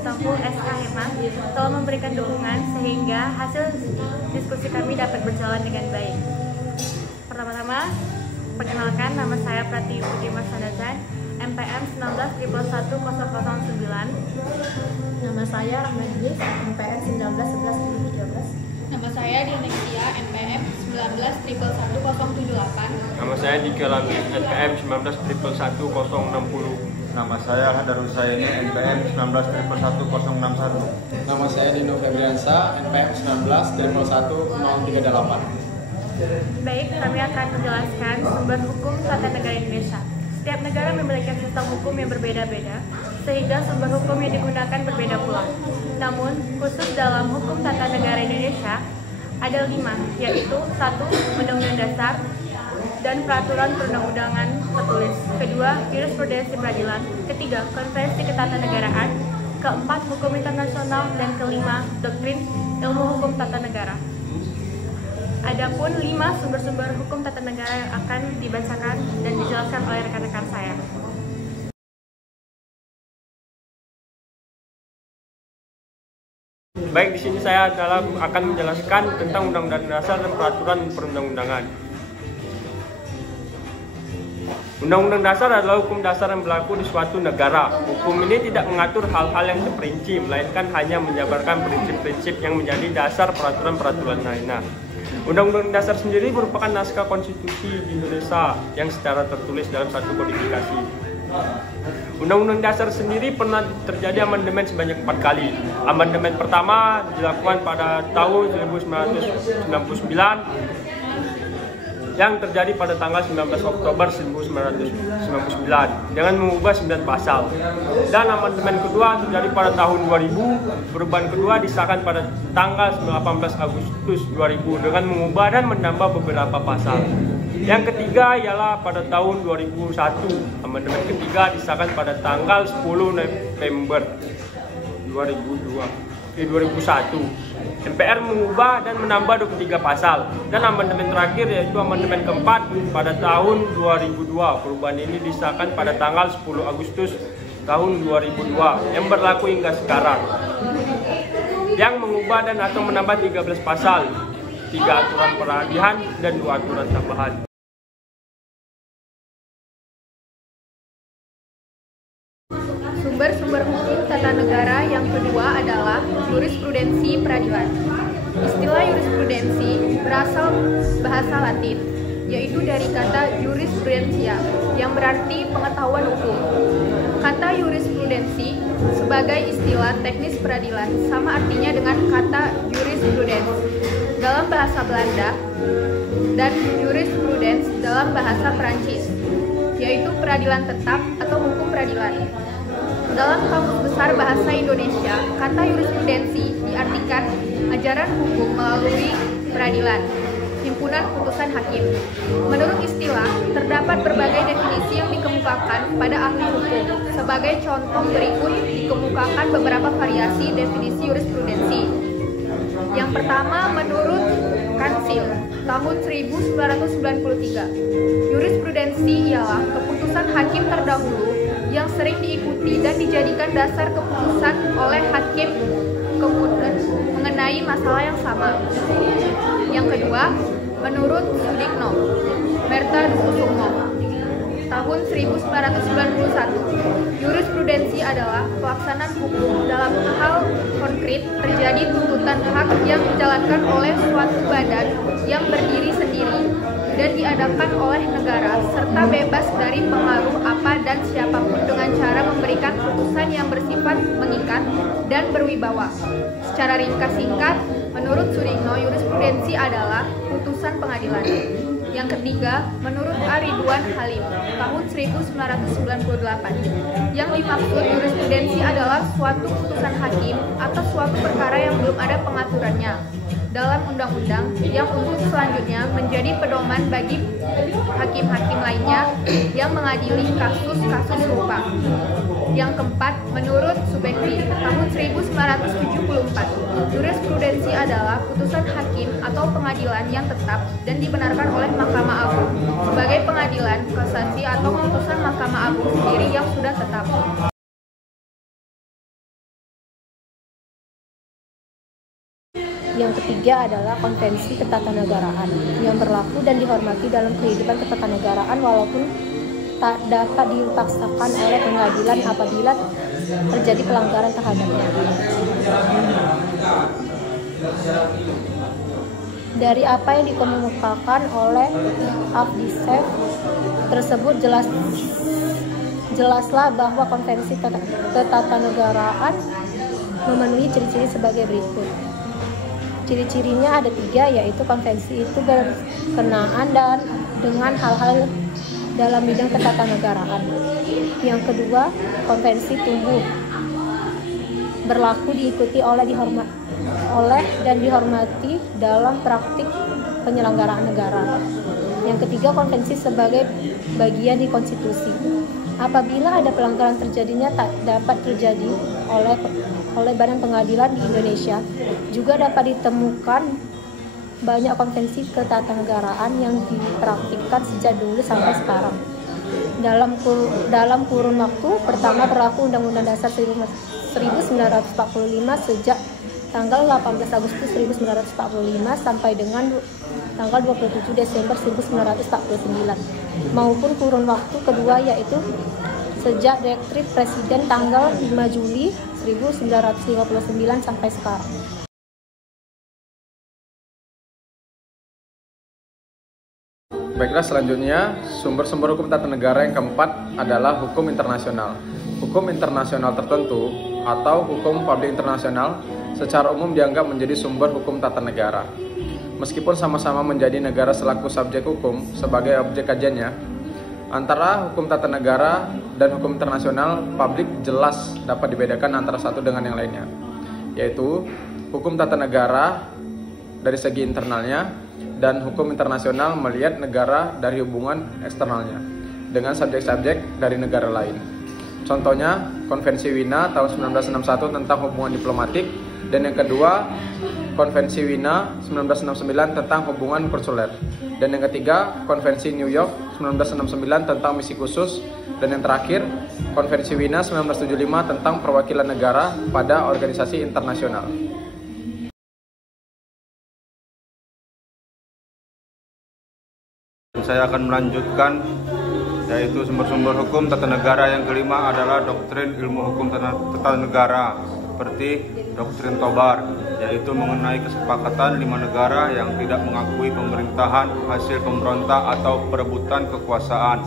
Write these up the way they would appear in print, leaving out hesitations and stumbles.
Sitampul SKM telah memberikan dukungan sehingga hasil diskusi kami dapat berjalan dengan baik. Pertama-tama, perkenalkan, nama saya Prati Udima Sanazan, MPM 19111009. Nama saya Rahmadis, MPM 191113. Nama saya Dilnexia, MPM 19111078. Nama saya Dika Langit, NPM 19111060. Nama saya Hadarul Saini, NPM 19111061. Nama saya Dino Febriansa, NPM 19111038. Baik, kami akan menjelaskan sumber hukum tata negara Indonesia. Setiap negara memiliki sistem hukum yang berbeda-beda, sehingga sumber hukum yang digunakan berbeda pula. Namun, khusus dalam hukum tata negara Indonesia, ada 5, yaitu 1. Undang-Undang Dasar dan peraturan perundang-undangan tertulis. Kedua, jurisprudensi peradilan. Ketiga, konvensi ketatanegaraan. Keempat, hukum internasional. Dan kelima, doktrin ilmu hukum tata negara. Adapun 5 sumber-sumber hukum tata negara yang akan dibacakan dan dijelaskan oleh rekan-rekan saya. Baik, di sini saya akan menjelaskan tentang Undang-Undang Dasar dan peraturan perundang-undangan. Undang-Undang Dasar adalah hukum dasar yang berlaku di suatu negara. Hukum ini tidak mengatur hal-hal yang terperinci, melainkan hanya menjabarkan prinsip-prinsip yang menjadi dasar peraturan-peraturan lainnya. Undang-Undang Dasar sendiri merupakan naskah konstitusi di Indonesia yang secara tertulis dalam satu kodifikasi. Undang-Undang Dasar sendiri pernah terjadi amandemen sebanyak 4 kali. Amandemen pertama dilakukan pada tahun 1999 yang terjadi pada tanggal 19 Oktober 1999 dengan mengubah 9 pasal. Dan amandemen kedua terjadi pada tahun 2000, perubahan kedua disahkan pada tanggal 18 Agustus 2000 dengan mengubah dan menambah beberapa pasal. Yang ketiga ialah pada tahun 2001, amandemen ketiga disahkan pada tanggal 10 November 2001. MPR mengubah dan menambah 23 pasal, dan amandemen terakhir yaitu amandemen keempat pada tahun 2002. Perubahan ini disahkan pada tanggal 10 Agustus tahun 2002 yang berlaku hingga sekarang, yang mengubah dan atau menambah 13 pasal, 3 aturan peralihan dan 2 aturan tambahan. Sumber-sumber hukum tata negara yang kedua adalah jurisprudensi peradilan. Istilah jurisprudensi berasal bahasa Latin, yaitu dari kata jurisprudensia, yang berarti pengetahuan hukum. Kata jurisprudensi sebagai istilah teknis peradilan sama artinya dengan kata jurisprudens dalam bahasa Belanda dan jurisprudens dalam bahasa Perancis, yaitu peradilan tetap atau hukum peradilan. Dalam Kamus Besar Bahasa Indonesia, kata jurisprudensi diartikan ajaran hukum melalui peradilan, himpunan putusan hakim. Menurut istilah, terdapat berbagai definisi yang dikemukakan pada ahli hukum. Sebagai contoh berikut dikemukakan beberapa variasi definisi jurisprudensi. Yang pertama, menurut Kansil tahun 1993, jurisprudensi ialah keputusan hakim terdahulu yang sering diikuti dan dijadikan dasar keputusan oleh hakim kemudian mengenai masalah yang sama. Yang kedua, menurut Sudikno Mertadukusumo tahun 1991, jurisprudensi adalah pelaksanaan hukum dalam hal konkret terjadi tuntutan hak yang dijalankan oleh suatu badan yang berdiri sendiri dan diadakan oleh negara serta bebas dari pengaruh apa dan siapapun dengan cara memberikan putusan yang bersifat mengikat dan berwibawa. Secara ringkas singkat, menurut Sudikno, jurisprudensi adalah putusan pengadilan. Yang ketiga, menurut Ridwan Halim tahun 1998, yang dimaksud jurisprudensi adalah suatu putusan hakim atas suatu perkara yang belum ada pengaturannya dalam undang-undang yang untuk selanjutnya menjadi pedoman bagi hakim-hakim lainnya yang mengadili kasus-kasus serupa. Yang keempat, menurut Subekti tahun 1974, jurisprudensi adalah putusan hakim atau pengadilan yang tetap dan dibenarkan oleh Mahkamah Agung sebagai pengadilan kasasi atau putusan Mahkamah Agung sendiri yang sudah tetap. Yang ketiga adalah konvensi ketatanegaraan yang berlaku dan dihormati dalam kehidupan ketatanegaraan walaupun tak dapat dipaksakan oleh pengadilan apabila terjadi pelanggaran terhadapnya. Dari apa yang dikemukakan oleh Avdicev tersebut jelaslah bahwa konvensi ketatanegaraan memenuhi ciri-ciri sebagai berikut. Ciri-cirinya ada 3, yaitu konvensi itu berkenaan dengan hal-hal dalam bidang ketatanegaraan. Yang kedua, konvensi tumbuh berlaku diikuti oleh dan dihormati dalam praktik penyelenggaraan negara. Yang ketiga, konvensi sebagai bagian di konstitusi. Apabila ada pelanggaran terjadinya tak dapat terjadi oleh badan pengadilan di Indonesia. Juga dapat ditemukan banyak konvensi ketatanegaraan yang dipraktikkan sejak dulu sampai sekarang. Dalam kurun waktu pertama berlaku Undang-Undang Dasar 1945 sejak tanggal 18 Agustus 1945 sampai dengan tanggal 27 Desember 1949, maupun kurun waktu kedua yaitu sejak Dekret Presiden tanggal 5 Juli 1959 sampai sekarang. Baiklah, selanjutnya sumber-sumber hukum tata negara yang keempat adalah hukum internasional. Hukum internasional tertentu atau hukum publik internasional secara umum dianggap menjadi sumber hukum tata negara. Meskipun sama-sama menjadi negara selaku subjek hukum sebagai objek kajiannya, antara hukum tata negara dan hukum internasional publik jelas dapat dibedakan antara satu dengan yang lainnya, yaitu hukum tata negara dari segi internalnya dan hukum internasional melihat negara dari hubungan eksternalnya dengan subjek-subjek dari negara lain. Contohnya, Konvensi Wina tahun 1961 tentang hubungan diplomatik, dan yang kedua, Konvensi Wina 1969 tentang hubungan konsuler, dan yang ketiga, Konvensi New York 1969 tentang misi khusus, dan yang terakhir, Konvensi Wina 1975 tentang perwakilan negara pada organisasi internasional. Saya akan melanjutkan, yaitu sumber-sumber hukum tata negara yang kelima adalah doktrin ilmu hukum tata negara, seperti doktrin Tobar, yaitu mengenai kesepakatan 5 negara yang tidak mengakui pemerintahan hasil pemberontak atau perebutan kekuasaan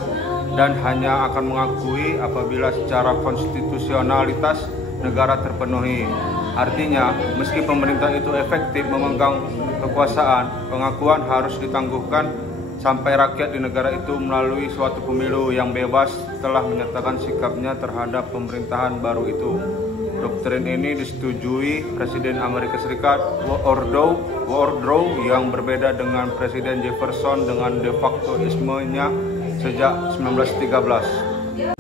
dan hanya akan mengakui apabila secara konstitusionalitas negara terpenuhi. Artinya, meski pemerintah itu efektif memegang kekuasaan, pengakuan harus ditangguhkan sampai rakyat di negara itu melalui suatu pemilu yang bebas telah menyatakan sikapnya terhadap pemerintahan baru itu. Doktrin ini disetujui Presiden Amerika Serikat Woodrow yang berbeda dengan Presiden Jefferson dengan de facto-ismenya sejak 1913.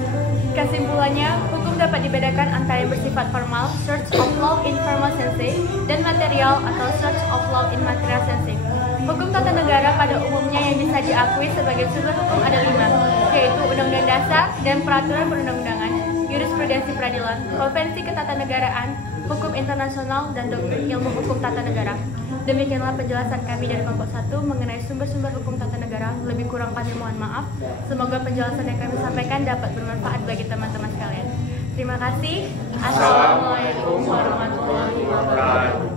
Kesimpulannya, hukum dapat dibedakan antara yang bersifat formal, search of law in formal sense, dan material atau search of law in material sense. Hukum tata negara pada umumnya yang bisa diakui sebagai sumber hukum ada 5, yaitu Undang-Undang Dasar dan Peraturan Perundang-undangan, Jurisprudensi Peradilan, Konvensi Ketatanegaraan, Hukum Internasional, dan Doktrin Ilmu Hukum Tata Negara. Demikianlah penjelasan kami dari kelompok 1 mengenai sumber-sumber hukum tata negara. Lebih kurang kami mohon maaf. Semoga penjelasan yang kami sampaikan dapat bermanfaat bagi teman-teman sekalian. Terima kasih. Assalamualaikum warahmatullahi wabarakatuh.